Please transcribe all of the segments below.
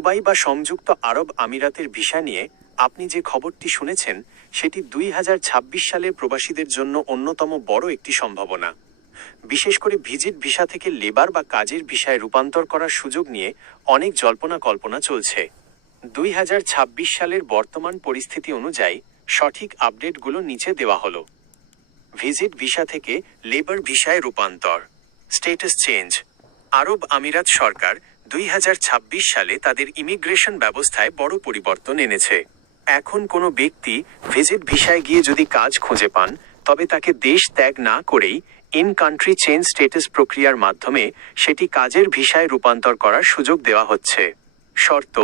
Dubai বা সংযুক্ত আরব আমিরাতের ভিসা নিয়ে আপনি যে খবরটি শুনেছেন সেটি 2026 সালের প্রবাসীদের জন্য অন্যতম বড় একটি সম্ভাবনা। বিশেষ করে ভিজিট ভিসা থেকে লেবার বা কাজের ভিসায় রূপান্তর করার সুযোগ নিয়ে অনেক জল্পনা কল্পনা চলছে। 2026 সালের বর্তমান পরিস্থিতি অনুযায়ী সঠিক আপডেটগুলো নিচে দেওয়া হলো। ভিজিট ভিসা থেকে লেবার ভিসায় রূপান্তর। Status change. আরব আমিরাত সরকার 2026 সালে তাদের ইমিগ্রেশন ব্যবস্থায় বড় পরিবর্তন এনেছে। এখন কোনো ব্যক্তি ভিজিট ভিসায় গিয়ে যদি কাজ খুঁজে পান, তবে তাকে দেশ ত্যাগ না করেই ইন কান্ট্রি চেঞ্জ স্ট্যাটাস প্রক্রিয়ার মাধ্যমে সেটি কাজের ভিসায় রূপান্তর করার সুযোগ দেওয়া হচ্ছে। শর্ত: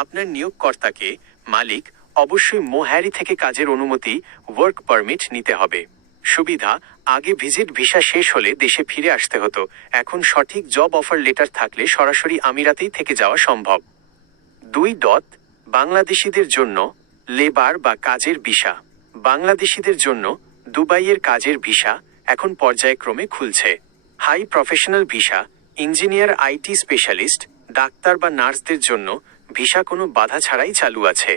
আপনার নিয়োগকর্তাকে মালিক অবশ্যই মোহারি থেকে কাজের অনুমতি ওয়ার্ক পারমিট নিতে হবে। সুবিধা: আগে ভিজিট ভিসা শেষ হলে দেশে ফিরে আসতে হতো, এখন সঠিক জব অফার লেটার থাকলে সরাসরি আমিরাতেই থেকে যাওয়া সম্ভব। 2. বাংলাদেশিদের জন্য লেবার বা কাজের ভিসা। বাংলাদেশিদের জন্য দুবাইয়ের কাজের ভিসা এখন পর্যায়ক্রমে খুলছে। High professional visa, engineer, IT specialist, doctor বা নার্সদের জন্য ভিসা কোনো বাধা ছাড়াই চালু আছে।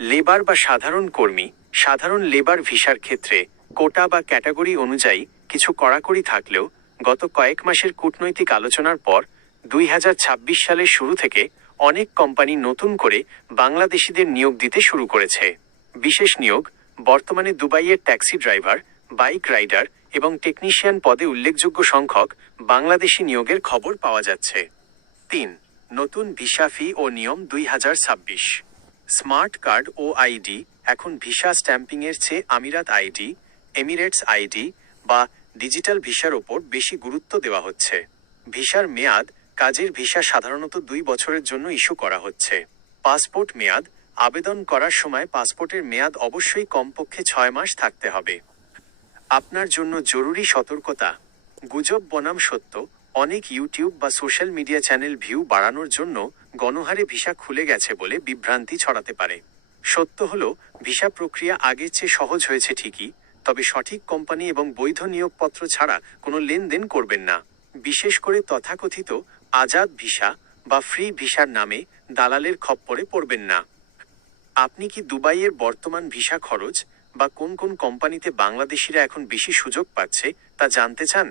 লেবার বা সাধারণ কর্মী, সাধারণ লেবার ভিসার ক্ষেত্রে কোটা বা ক্যাটাগরি অনুযায়ী কিছু কড়াকড়ি থাকলেও গত কয়েক মাসের কূটনৈতিক আলোচনার পর 2026 সালের শুরু থেকে অনেক কোম্পানি নতুন করে বাংলাদেশিদের নিয়োগ দিতে শুরু করেছে। বিশেষ নিয়োগ: বর্তমানে দুবাইয়ের ট্যাক্সি ড্রাইভার, বাইক রাইডার এবং টেকনিশিয়ান পদে উল্লেখযোগ্য সংখ্যক বাংলাদেশি নিয়োগের খবর পাওয়া যাচ্ছে। 3. নতুন ভিসা ফি ও নিয়ম 2026। স্মার্ট কার্ড ও আইডি। এখন ভিসা স্ট্যাম্পিংয়ের চেয়ে আমিরাত আইডি, এমিরেটস আইডি বা ডিজিটাল ভিসার ওপর বেশি গুরুত্ব দেওয়া হচ্ছে। ভিসার মেয়াদ: কাজের ভিসা সাধারণত 2 বছরের জন্য ইস্যু করা হচ্ছে। পাসপোর্ট মেয়াদ: আবেদন করার সময় পাসপোর্টের মেয়াদ অবশ্যই কমপক্ষে 6 মাস থাকতে হবে। আপনার জন্য জরুরি সতর্কতা: গুজব বনাম সত্য। অনেক ইউটিউব বা সোশ্যাল মিডিয়া চ্যানেল ভিউ বাড়ানোর জন্য গণহারে ভিসা খুলে গেছে বলে বিভ্রান্তি ছড়াতে পারে। সত্য হলো, ভিসা প্রক্রিয়া আগের চেয়ে সহজ হয়েছে ঠিকই, তবে সঠিক কোম্পানি এবং বৈধ নিয়োগপত্র ছাড়া কোনো লেনদেন করবেন না। বিশেষ করে তথাকথিত আজাদ ভিসা বা ফ্রি ভিসার নামে দালালের খপ্পরে পড়বেন না। আপনি কি দুবাইয়ের বর্তমান ভিসা খরচ বা কোন কোন কোম্পানিতে বাংলাদেশিরা এখন বেশি সুযোগ পাচ্ছে তা জানতে চান?